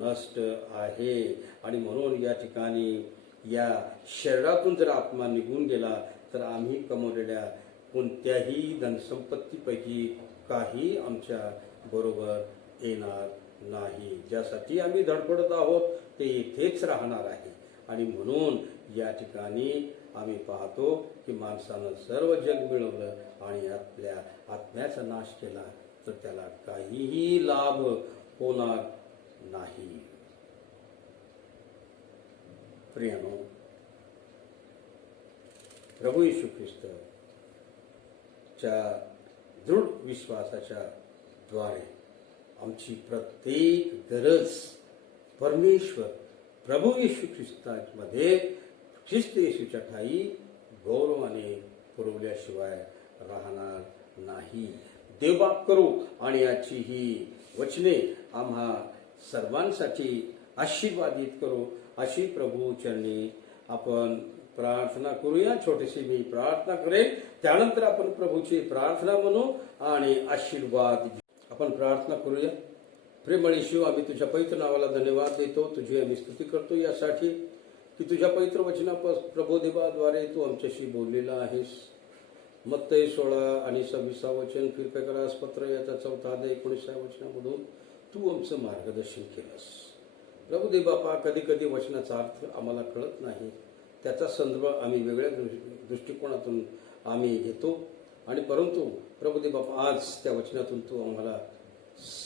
नष्ट आहे. आणि म्हणून या ठिकाणी या शरीरातून जर आत्मा निघून गेला तर आम्ही कमवलेल्या कोणत्याही धनसंपत्तीपैकी काही आमच्या बरोबर येणार नाही. ज्यासाठी आम्ही धडपडत आहोत ते इथेच राहणार आहे. आणि म्हणून या ठिकाणी आम्ही पाहतो की माणसानं सर्व जग मिळवलं आणि आपल्या आत्म्याचा नाश केला तर त्याला काहीही लाभ होणार नाही. प्रियानो, प्रभू येशू ख्रिस्तच्या दृढ विश्वासाच्या द्वारे आमची प्रत्येक गरज परमेश्वर प्रभू येशू ख्रिस्तामध्ये, ख्रिस्त येशूच्या ठाई गौरवाने पुरवल्याशिवाय राहणार नाही. देवबाप करू आणि आजची ही वचने आम्हा सर्वांसाठी आशीर्वादित करू अशी प्रभू चरणी आपण प्रार्थना करूया. छोटीशी मी प्रार्थना करेन, त्यानंतर आपण प्रभूची प्रार्थना म्हणू आणि आशीर्वाद घेऊ. आपण प्रार्थना करूया. प्रेमळ येशू, आम्ही तुझ्या पवित्र नावाला धन्यवाद देतो, तुझी आम्ही स्तुती करतो यासाठी की तुझ्या पवित्र वचनापासून प्रबोधेबाद्वारे तू आमच्याशी बोललेला आहेस. मत्तई 16 आणि 26 वचन, फिरपेकरास पत्र याचा 4 ते 19 वचनामधून तू आमचं मार्गदर्शन केलंस. प्रभू देव बापा, कधी कधी वचनाचा अर्थ आम्हाला कळत नाही, त्याचा संदर्भ आम्ही वेगळ्या दृष्टिकोनातून आम्ही घेतो आणि परंतु प्रभू देव बापा, आज त्या वचनातून तू आम्हाला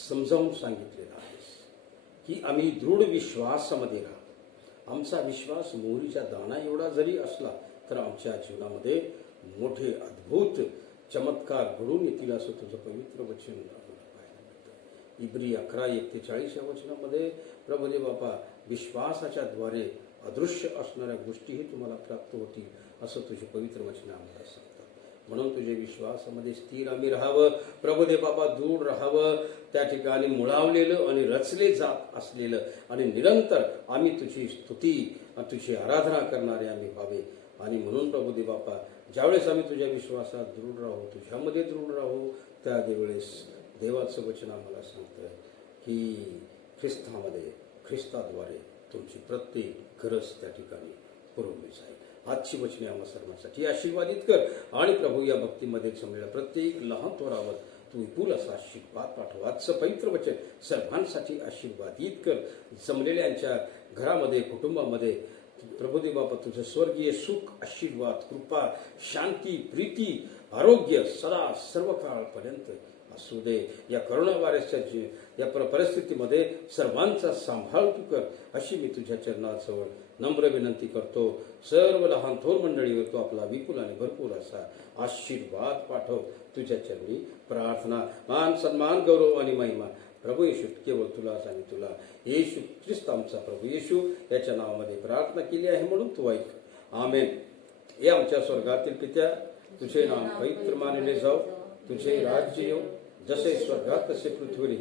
समजावून सांगितलेलं आहेस की आम्ही दृढ विश्वासामध्ये राहतो. आमचा विश्वास मोहरीच्या दाणा एवढा जरी असला तर आमच्या जीवनामध्ये मोठे अद्भुत चमत्कार घडून येतील असं तुझं पवित्र वचन आम्हाला पाहायला मिळतं. इब्री 11:41 या वचनामध्ये प्रभू देव बापा, विश्वासाच्या द्वारे अदृश्य असणाऱ्या गोष्टीही तुम्हाला प्राप्त होतील असं तुझे पवित्र वचन आम्हाला सांगतात. म्हणून तुझे विश्वासामध्ये स्थिर आम्ही राहावं, प्रभू देव बाबा, दूर राहावं, त्या ठिकाणी मुळावलेलं आणि रचले जात असलेलं आणि निरंतर आम्ही तुझी स्तुती तुझी आराधना करणारे आम्ही व्हावे. आणि म्हणून प्रभू देव बापा, ज्यावेळेस आम्ही तुझ्या विश्वासात दृढ राहू, तुझ्यामध्ये दृढ राहू, त्यावेळेस देवाचं वचन आम्हाला सांगतं की ख्रिस्ताद्वारे तुमची प्रत्येक गरज त्या ठिकाणी पुरवली जाईल. आजची वचने आम्हा सर्वांसाठी आशीर्वादित कर आणि प्रभू, या भक्तीमध्ये जमलेल्या प्रत्येक लहान थोरावर तू विपुल असा आशीर्वाद पाठव. आजचं पवित्र वचन सर्वांसाठी आशीर्वादित कर. जमलेल्यांच्या घरामध्ये, कुटुंबामध्ये प्रभू देव बापा, तुझं स्वर्गीय सुख, आशीर्वाद, कृपा, शांती, प्रीती, आरोग्य सदा सर्व काळपर्यंत असू दे. या करोना व्हायरसच्या या परिस्थितीमध्ये सर्वांचा सांभाळ तू कर अशी मी तुझ्या चरणाजवळ नम्र विनंती करतो. सर्व लहान थोर मंडळीवर तू आपला विपुल आणि भरपूर असा आशीर्वाद पाठव. तुझ्या चरणी प्रार्थना, मान, सन्मान, गौरव आणि महिमा प्रभू येशू केवळ तुलाच आणि तुला येशू ख्रिस्त आमचा प्रभू येशू याच्या नावामध्ये प्रार्थना केली आहे म्हणून तू ऐक. आमेन. हे आमच्या स्वर्गातील पित्या, तुझे नाम पवित्र मानले जाऊ, तुझे राज्य येऊ, जसे स्वर्गात तसे पृथ्वीवर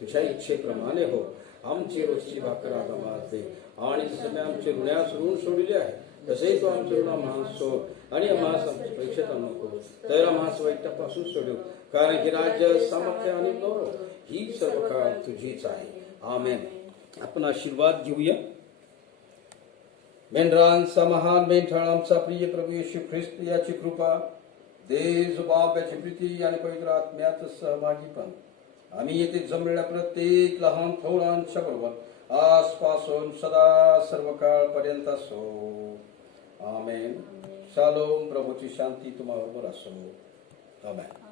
तुझ्या इच्छेप्रमाणे हो. आमची रोजची भाकर आज आम्हाला दे आणि जसे आमचे ऋणास ऋण सोडले आहे तसेही तो आमचे ऋण आम्हाला सोड आणि आम्हाला परीक्षेत नको तर आम्हाला वाईटापासून सोडव, कारण की राज्य, सामर्थ्य आणि गौरव ही सर्व काळ तुझीच आहे. आमेन. आपण आशीर्वाद घेऊया. मेंढरांचा महान मेंढराळ आमचा प्रिय प्रभू येशू ख्रिस्त याची कृपा, देव बाप याची प्रीती आणि पवित्र आत्म्याचं सहभागीपण आम्ही येथे जमलेल्या प्रत्येक लहान थोरांच्या बरोबर आजपासून सदा सर्व काळ पर्यंत असो. आमेन. शालोम. प्रभूची शांती तुम्हाबरोबर असो. आमेन.